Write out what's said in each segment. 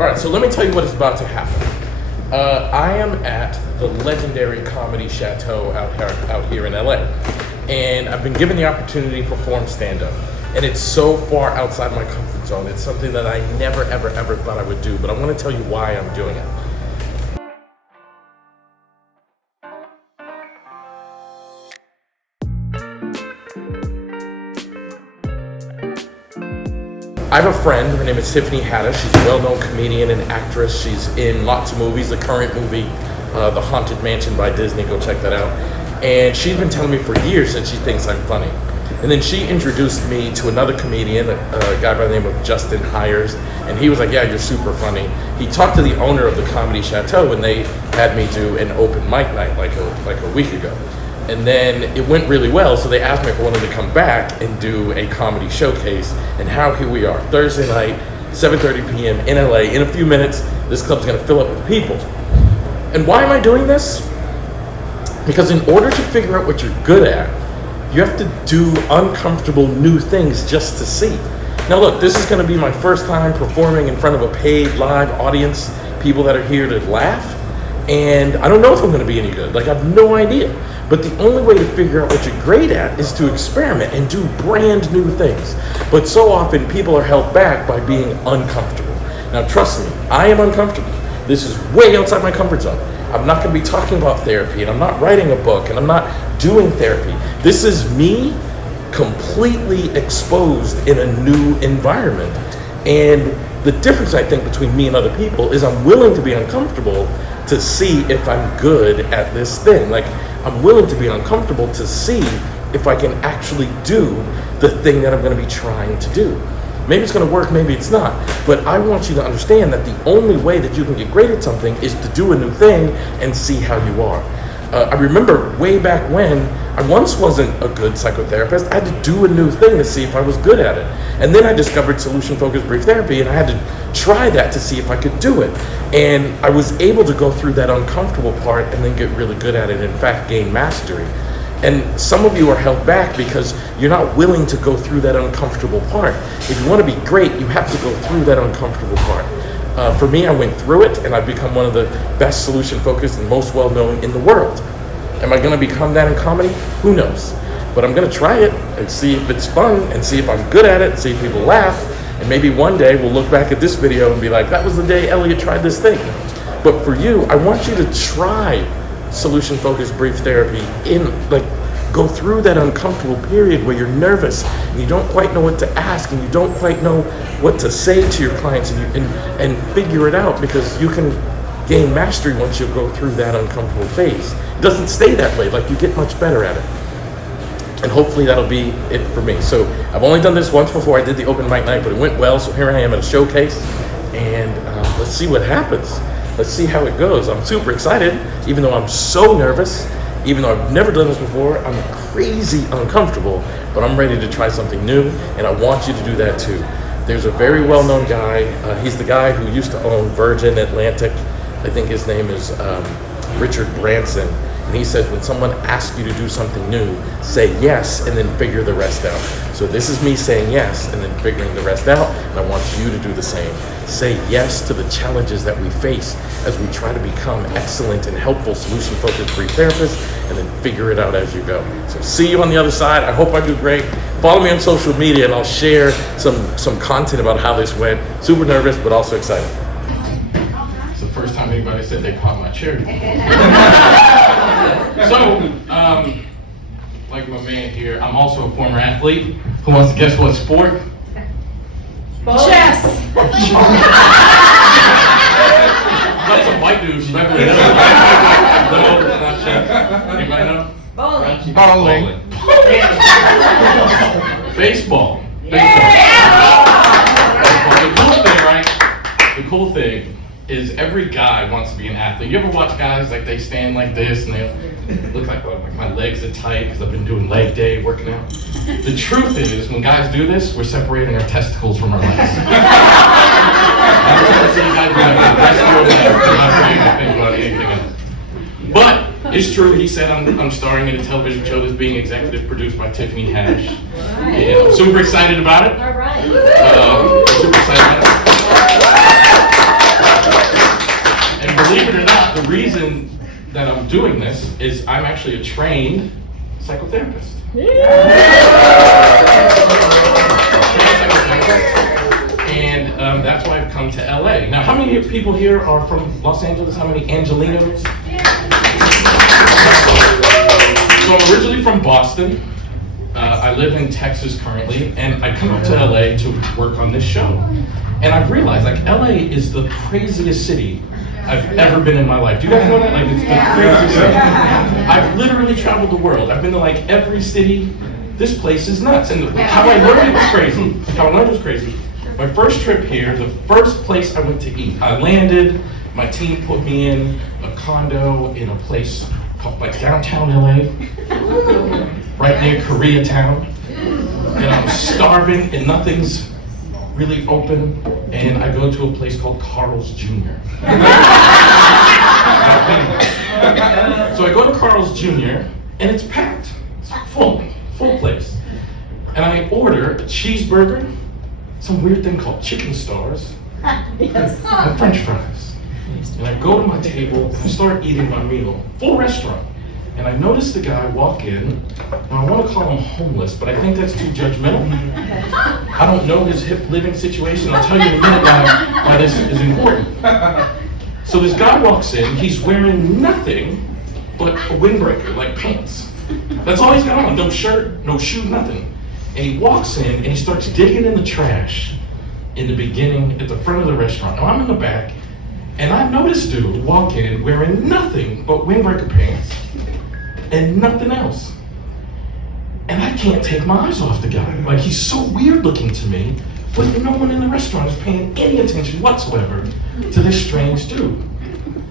All right, so let me tell you what is about to happen. I am at the legendary Comedy Chateau out here in LA, and I've been given the opportunity to perform stand-up, and it's so far outside my comfort zone. It's something that I never, ever, ever thought I would do, but I want to tell you why I'm doing it. I have a friend, her name is Tiffany Haddish. She's a well-known comedian and actress. She's in lots of movies, the current movie, The Haunted Mansion by Disney, go check that out. And she's been telling me for years that she thinks I'm funny. And then she introduced me to another comedian, a guy by the name of Justin Hires, and he was like, yeah, you're super funny. He talked to the owner of the Comedy Chateau, and they had me do an open mic night like a week ago. And then it went really well, so they asked me if I wanted to come back and do a comedy showcase. And here we are, Thursday night, 7:30 p.m. in LA. In a few minutes, this club's gonna fill up with people. And why am I doing this? Because in order to figure out what you're good at, you have to do uncomfortable new things just to see. Now look, this is gonna be my first time performing in front of a paid live audience, people that are here to laugh. And I don't know if I'm gonna be any good, I have no idea. But the only way to figure out what you're great at is to experiment and do brand new things. But so often people are held back by being uncomfortable. Now trust me, I am uncomfortable. This is way outside my comfort zone. I'm not gonna be talking about therapy, and I'm not writing a book, and I'm not doing therapy. This is me completely exposed in a new environment. And the difference I think between me and other people is I'm willing to be uncomfortable to see if I'm good at this thing. I'm willing to be uncomfortable to see if I can actually do the thing that I'm gonna be trying to do. Maybe it's gonna work, maybe it's not, but I want you to understand that the only way that you can get great at something is to do a new thing and see how you are. I remember way back when, I once wasn't a good psychotherapist. I had to do a new thing to see if I was good at it. And then I discovered solution-focused brief therapy, and I had to try that to see if I could do it. And I was able to go through that uncomfortable part and then get really good at it, in fact, gain mastery. And some of you are held back because you're not willing to go through that uncomfortable part. If you want to be great, you have to go through that uncomfortable part. For me, I went through it, and I've become one of the best solution-focused and most well-known in the world. Am I going to become that in comedy? Who knows? But I'm going to try it and see if it's fun and see if I'm good at it and see if people laugh. And maybe one day we'll look back at this video and be like, that was the day Elliot tried this thing. But for you, I want you to try solution-focused brief therapy go through that uncomfortable period where you're nervous and you don't quite know what to ask and you don't quite know what to say to your clients, and figure it out, because you can gain mastery once you go through that uncomfortable phase. It doesn't stay that way, you get much better at it. And hopefully that'll be it for me. So I've only done this once before. I did the open mic night, but it went well, so here I am at a showcase, and let's see what happens. Let's see how it goes. I'm super excited, even though I'm so nervous. Even though I've never done this before, I'm crazy uncomfortable, but I'm ready to try something new, and I want you to do that too. There's a very well-known guy. He's the guy who used to own Virgin Atlantic. I think his name is Richard Branson. And he says, when someone asks you to do something new, say yes and then figure the rest out. So this is me saying yes and then figuring the rest out, and I want you to do the same. Say yes to the challenges that we face as we try to become excellent and helpful solution-focused brief therapists, and then figure it out as you go. So see you on the other side. I hope I do great. Follow me on social media, and I'll share some content about how this went. Super nervous, but also excited. It's the first time anybody said they caught my chair. So, like my man here, I'm also a former athlete. Who wants to guess what sport? Chess. That's a white dude. No, not chess. Anybody know? Bowling. Baseball. The cool thing is every guy wants to be an athlete. You ever watch guys they stand like this and they look like my legs are tight because I've been doing leg day working out. The truth is, when guys do this, we're separating our testicles from our legs. I'm trying to see you guys not think about anything else. But it's true. He said I'm starring in a television show that's being executive produced by Tiffany Haddish. And I'm super excited about it. All right. Super excited about it. that I'm doing this is I'm actually a trained psychotherapist. And that's why I've come to LA. Now, how many people here are from Los Angeles? How many Angelinos? So I'm originally from Boston. I live in Texas currently, and I come up to LA to work on this show. And I've realized, like, LA is the craziest city I've ever been in my life. Do you guys know that? Like, it's the craziest city. I've literally traveled the world. I've been to like every city. This place is nuts. And how I learned it was crazy. My first trip here, the first place I went to eat, I landed, my team put me in a condo in a place called like downtown LA, right near Koreatown. And I'm starving and nothing's really open. And I go to a place called Carl's Jr. So I go to Carl's Jr. and it's packed. It's full place. And I order a cheeseburger, some weird thing called chicken stars, and French fries. And I go to my table and I start eating my meal, full restaurant. And I notice the guy walk in, and I want to call him homeless, but I think that's too judgmental. I don't know his hip living situation. I'll tell you in a minute why this is important. So this guy walks in, he's wearing nothing but a windbreaker, like pants. That's all he's got on, no shirt, no shoes, nothing. And he walks in and he starts digging in the trash in the beginning, at the front of the restaurant. Now I'm in the back, and I noticed dude walk in wearing nothing but windbreaker pants and nothing else. And I can't take my eyes off the guy. Like, he's so weird looking to me, but no one in the restaurant is paying any attention whatsoever to this strange dude.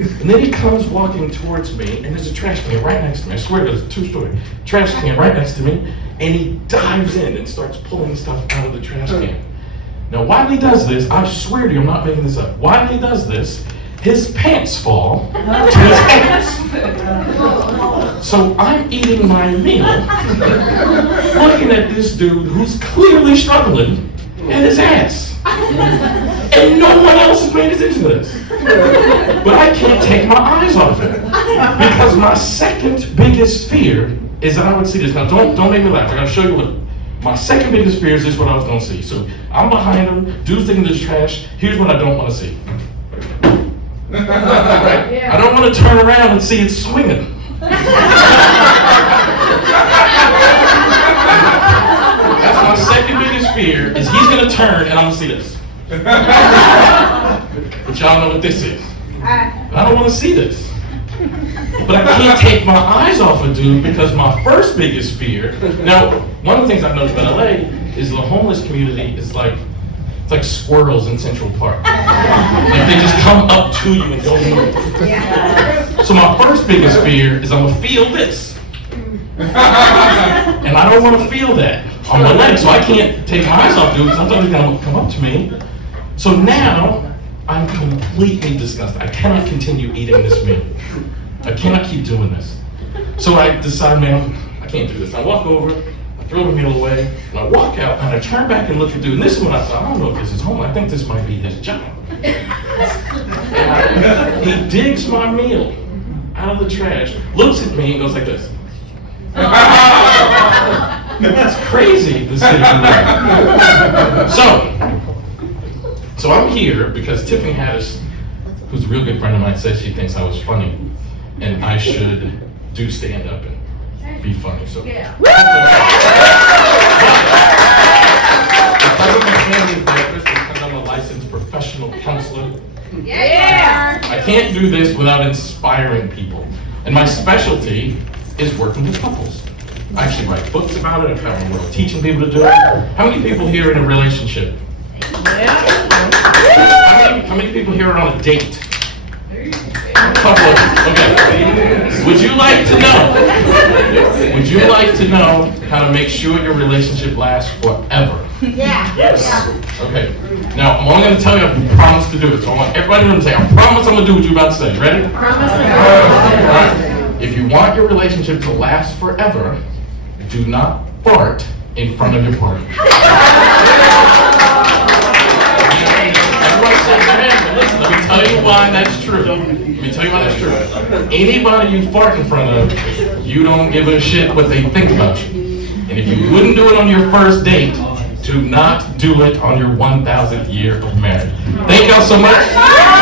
And then he comes walking towards me, and there's a trash can right next to me. I swear there's a two-story trash can right next to me, and he dives in and starts pulling stuff out of the trash can. Now, while he does this, I swear to you, I'm not making this up. While he does this, his pants fall to his ass. So I'm eating my meal, looking at this dude who's clearly struggling at his ass. And no one else is paying attention to this. But I can't take my eyes off it. Because my second biggest fear is that I would see this. Now don't make me laugh. I gotta show you what. My second biggest fear is this, what I was gonna see. So I'm behind him, dude's thinking this trash. Here's what I don't wanna see. Right? I don't want to turn around and see it swinging. That's my second biggest fear, is he's going to turn and I'm going to see this. But y'all know what this is. I don't want to see this. But I can't take my eyes off of dude because my first biggest fear, now one of the things I've noticed about LA is the homeless community is like, it's like squirrels in Central Park. Like they just come up to you and don't move. So my first biggest fear is I'm gonna feel this. And I don't wanna feel that on my leg, so I can't take my eyes off dude because I thought he was gonna come up to me. So now I'm completely disgusted. I cannot continue eating this meal. I cannot keep doing this. So I decide, man, I can't do this. I walk over, throw the meal away, and I walk out, and I turn back and look at dude, and this is when I thought, I don't know if this is home, I think this might be his job. And he digs my meal out of the trash, looks at me, and goes like this. That's crazy, the city. So I'm here because Tiffany Haddish, who's a real good friend of mine, said she thinks I was funny, and I should do stand-up and be funny. So yeah. Because I'm a family therapist, because I'm a licensed professional counselor, I can't do this without inspiring people. And my specialty is working with couples. I actually write books about it. I travel the world teaching people to do it. How many people here are in a relationship? How many people here are on a date? Couple of them. Okay. Would you like to know how to make sure your relationship lasts forever? Yeah. Yes. Okay. Now, I'm only going to tell you I promise to do it. So I want everybody to say, I promise I'm going to do what you're about to say. Ready? Promise. All right. If you want your relationship to last forever, do not fart in front of your partner. Everybody shake their hands, but listen, let me tell you why that's true. Let me tell you why that's true. Anybody you fart in front of, you don't give a shit what they think about you. And if you wouldn't do it on your first date, do not do it on your 1,000th year of marriage. Thank y'all so much.